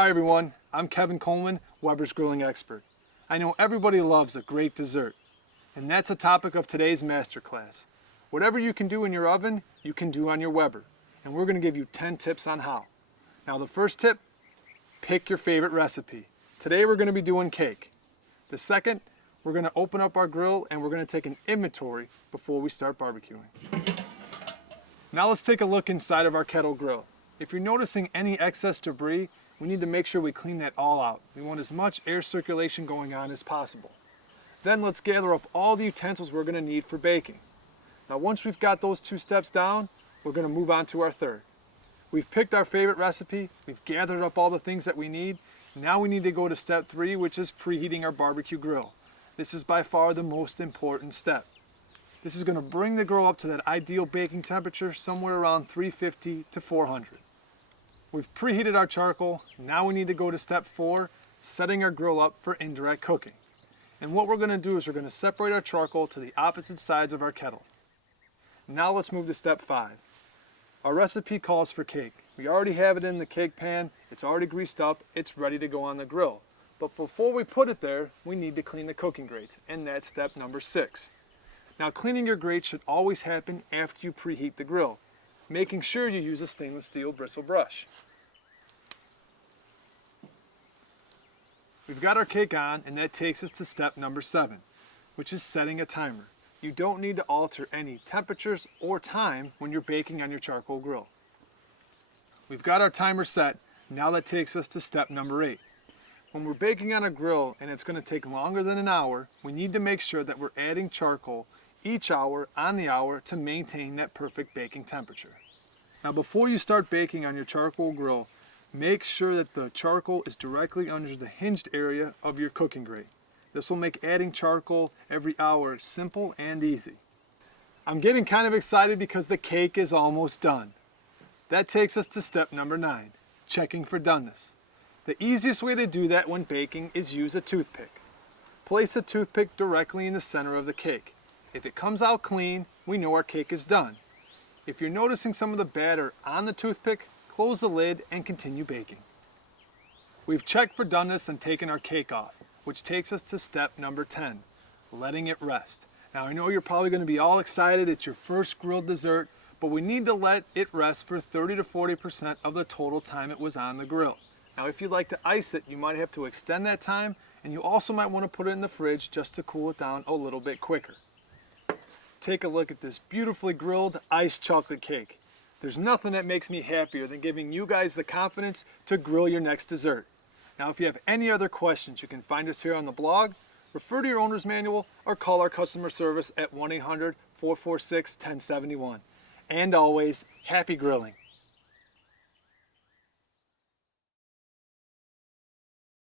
Hi everyone, I'm Kevin Coleman, Weber's Grilling Expert. I know everybody loves a great dessert, and that's the topic of today's masterclass. Whatever you can do in your oven, you can do on your Weber, and we're going to give you 10 tips on how. Now the first tip, pick your favorite recipe. Today we're going to be doing cake. The second, we're going to open up our grill and we're going to take an inventory before we start barbecuing. Now let's take a look inside of our kettle grill. If you're noticing any excess debris, we need to make sure we clean that all out. We want as much air circulation going on as possible. Then let's gather up all the utensils we're going to need for baking. Now once we've got those 2 steps down, we're going to move on to our third. We've picked our favorite recipe, we've gathered up all the things that we need. Now we need to go to step 3, which is preheating our barbecue grill. This is by far the most important step. This is going to bring the grill up to that ideal baking temperature somewhere around 350 to 400. We've preheated our charcoal. Now we need to go to step 4, setting our grill up for indirect cooking. And what we're going to do is we're going to separate our charcoal to the opposite sides of our kettle. Now let's move to step 5. Our recipe calls for cake. We already have it in the cake pan, it's already greased up, it's ready to go on the grill. But before we put it there, we need to clean the cooking grates, and that's step number 6. Now cleaning your grates should always happen after you preheat the grill, making sure you use a stainless steel bristle brush. We've got our cake on, and that takes us to step number 7, which is setting a timer. You don't need to alter any temperatures or time when you're baking on your charcoal grill. We've got our timer set. Now that takes us to step number 8. When we're baking on a grill and it's going to take longer than an hour, we need to make sure that we're adding charcoal each hour on the hour to maintain that perfect baking temperature. Now before you start baking on your charcoal grill, make sure that the charcoal is directly under the hinged area of your cooking grate. This will make adding charcoal every hour simple and easy. I'm getting kind of excited because the cake is almost done. That takes us to step number 9, checking for doneness. The easiest way to do that when baking is use a toothpick. Place a toothpick directly in the center of the cake. If it comes out clean, we know our cake is done. If you're noticing some of the batter on the toothpick, close the lid and continue baking. We've checked for doneness and taken our cake off, which takes us to step number 10, letting it rest. Now I know you're probably going to be all excited, it's your first grilled dessert, but we need to let it rest for 30 to 40% of the total time it was on the grill. Now if you'd like to ice it, you might have to extend that time, and you also might want to put it in the fridge just to cool it down a little bit quicker. Take a look at this beautifully grilled iced chocolate cake. There's nothing that makes me happier than giving you guys the confidence to grill your next dessert. Now if you have any other questions, you can find us here on the blog, refer to your owner's manual, or call our customer service at 1-800-446-1071. And always, happy grilling.